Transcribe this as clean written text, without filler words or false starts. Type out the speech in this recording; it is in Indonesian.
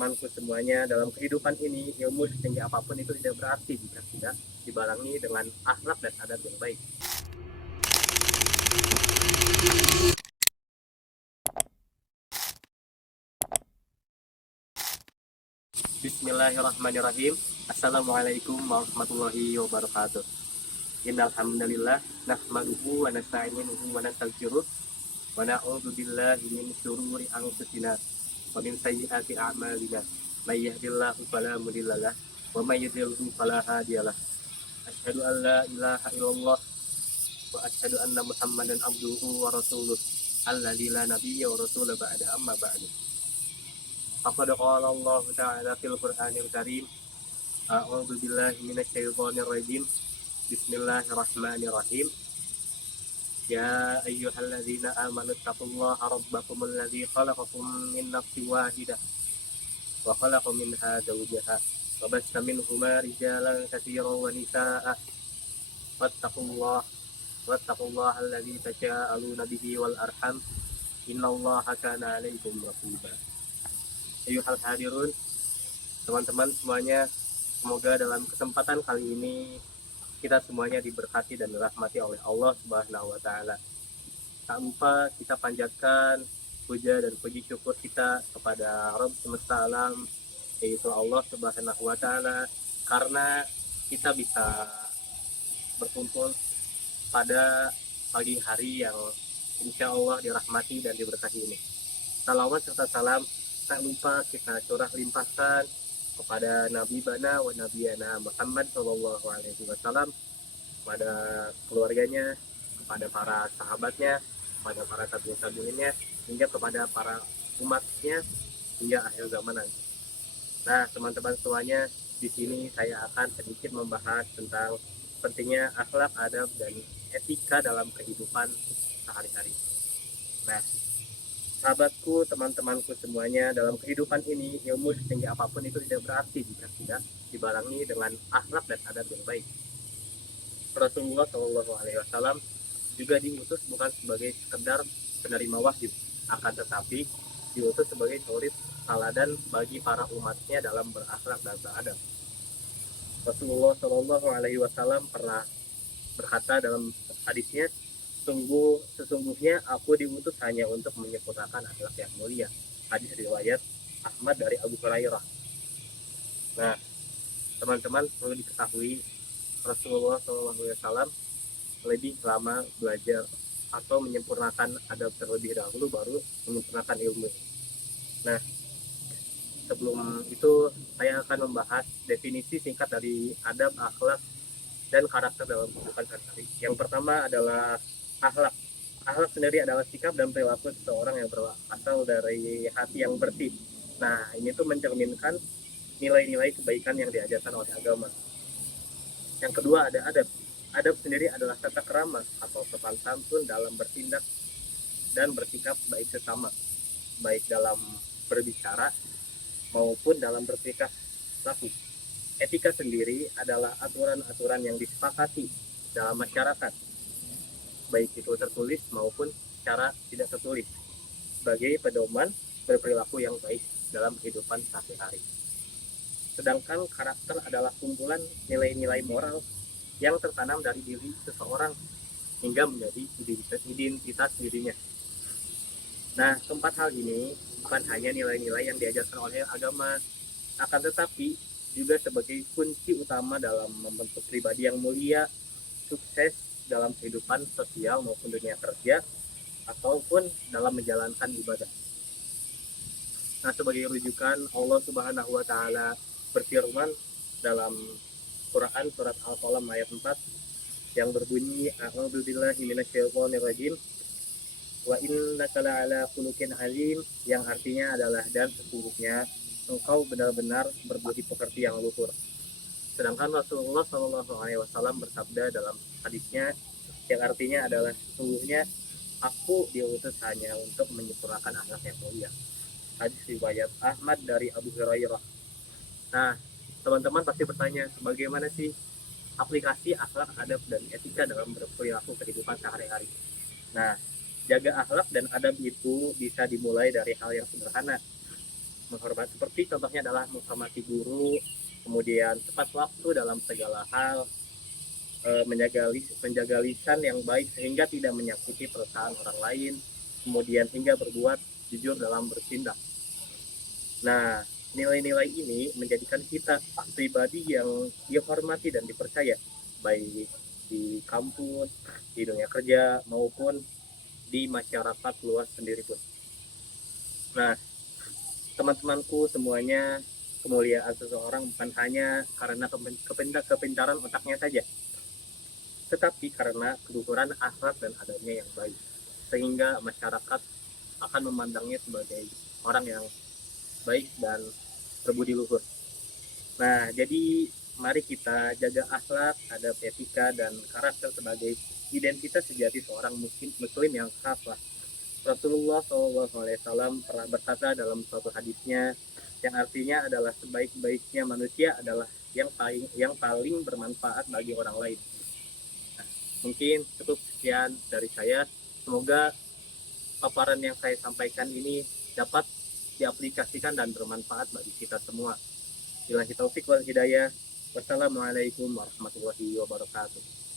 teman-temanku semuanya, dalam kehidupan ini ilmu setinggi apapun itu tidak berarti jika tidak dibarengi dengan akhlak dan adab yang baik. Bismillahirrahmanirrahim. Assalamualaikum warahmatullahi wabarakatuh. Innal hamdalillah nahmaduhu wa nasta'inuhu wa nastaghfiruh wa na'udzu billahi min syururi anfusina wa min sayyiati a'malina. May yahdihillahu fala mudhillalah wa may yudhlilhu fala hadiyalah. Asyhadu an la ilaha illallah wa asyhadu anna Muhammadan abduhu wa rasuluh alladzi la nabiyya wa rasula ba'da amma ba'du. Faqad qala Allah ta'ala fil Qur'anil Karim. A'udzu billahi minasyaitonir rajim. Bismillahirrahmanirrahim. Ya ayyuhalladzina amanu taqullaha rabbakumul ladzi khalaqakum min nafsin wahidah wa khalaqa minha zawjaha wa bassa minhuma rijalan katsiran wa nisaa'a wattaqullaha alladzi tasaaluna bihi wal arham innallaha kana 'alaikum raqiba. Ayyuhal hadirun, teman-teman semuanya, semoga dalam kesempatan kali ini kita semuanya diberkati dan dirahmati oleh Allah Subhanahu wa taala. Tak lupa kita panjatkan puja dan puji syukur kita kepada Rabb semesta alam, yaitu Allah Subhanahu wa taala, karena kita bisa berkumpul pada pagi hari yang insya Allah dirahmati dan diberkahi ini. Salawat serta salam tak lupa kita curah limpahkan kepada Nabi Bana wa Nabiyana Muhammad Sallallahu Alaihi Wasallam, kepada keluarganya, kepada para sahabatnya, kepada para tabi'in-tabi'innya, hingga kepada para umatnya hingga akhir zaman nanti. Nah, teman-teman semuanya, di sini saya akan sedikit membahas tentang pentingnya akhlak, adab, dan etika dalam kehidupan sehari-hari. Nah, sahabatku, teman-temanku semuanya, dalam kehidupan ini ilmu setinggi apapun itu tidak berarti jika tidak dibarengi dengan akhlak dan adab yang baik. Rasulullah Shallallahu Alaihi Wasallam juga diutus bukan sebagai sekedar penerima wahyu, akan tetapi diutus sebagai suri teladan bagi para umatnya dalam berakhlak dan beradab. Rasulullah Shallallahu Alaihi Wasallam pernah berkata dalam hadisnya, sesungguhnya aku diutus hanya untuk menyempurnakan akhlak yang mulia. Hadis riwayat Ahmad dari Abu Hurairah. Nah, teman-teman perlu diketahui, Rasulullah SAW lebih lama belajar atau menyempurnakan adab terlebih dahulu baru menyempurnakan ilmu. Nah, sebelum itu saya akan membahas definisi singkat dari adab, akhlak, dan karakter dalam kehidupan sehari-hari. Yang pertama adalah akhlak. Akhlak sendiri adalah sikap dan perilaku seseorang yang berasal dari hati yang bersih. Nah, ini tuh mencerminkan nilai-nilai kebaikan yang diajarkan oleh agama. Yang kedua ada adab. Adab sendiri adalah tata krama atau sopan santun dalam bertindak dan bersikap baik sesama, baik dalam berbicara maupun dalam bertingkah laku. Etika sendiri adalah aturan-aturan yang disepakati dalam masyarakat, baik itu tertulis maupun secara tidak tertulis, sebagai pedoman berperilaku yang baik dalam kehidupan sehari-hari. Sedangkan karakter adalah kumpulan nilai-nilai moral yang tertanam dari diri seseorang hingga menjadi identitas dirinya. Nah, keempat hal ini bukan hanya nilai-nilai yang diajarkan oleh agama, akan tetapi juga sebagai kunci utama dalam membentuk pribadi yang mulia, sukses dalam kehidupan sosial maupun dunia kerja, ataupun dalam menjalankan ibadah. Nah, sebagai rujukan, Allah Subhanahu wa taala berfirman dalam Quran surat Al-Qalam ayat 4 yang berbunyi, A'udzubillahi minasyaitonirrajim wa innaka la'ala khuluqin azim, yang artinya adalah dan sesungguhnya engkau benar-benar berbudi pekerti yang luhur. Sedangkan Rasulullah Shallallahu Alaihi Wasallam bersabda dalam hadisnya yang artinya adalah sesungguhnya aku diutus hanya untuk menyempurnakan akhlak yang mulia. Hadis riwayat Ahmad dari Abu Hurairah. Nah, teman-teman pasti bertanya, bagaimana sih aplikasi akhlak, adab, dan etika dalam berperilaku kehidupan sehari-hari? Nah, jaga akhlak dan adab itu bisa dimulai dari hal yang sederhana, menghormati, seperti contohnya adalah menghormati guru, kemudian tepat waktu dalam segala hal, menjaga lisan yang baik sehingga tidak menyakiti perasaan orang lain, kemudian hingga berbuat jujur dalam bertindak. Nah, nilai-nilai ini menjadikan kita pribadi yang dihormati dan dipercaya, baik di kampus, di dunia kerja, maupun di masyarakat luas sendiri pun. Nah, teman-temanku semuanya, kemuliaan seseorang bukan hanya karena kepintaran otaknya saja, tetapi karena keluhuran akhlak dan adabnya yang baik, sehingga masyarakat akan memandangnya sebagai orang yang baik dan berbudi luhur. Nah, jadi mari kita jaga akhlak, adab, etika, dan karakter sebagai identitas sejati seorang muslim yang khas lah. Rasulullah SAW pernah berkata dalam suatu hadisnya yang artinya adalah sebaik-baiknya manusia adalah yang paling bermanfaat bagi orang lain. Nah, mungkin cukup sekian dari saya. Semoga paparan yang saya sampaikan ini dapat diaplikasikan dan bermanfaat bagi kita semua. Billahi taufik wal hidayah. Wassalamualaikum warahmatullahi wabarakatuh.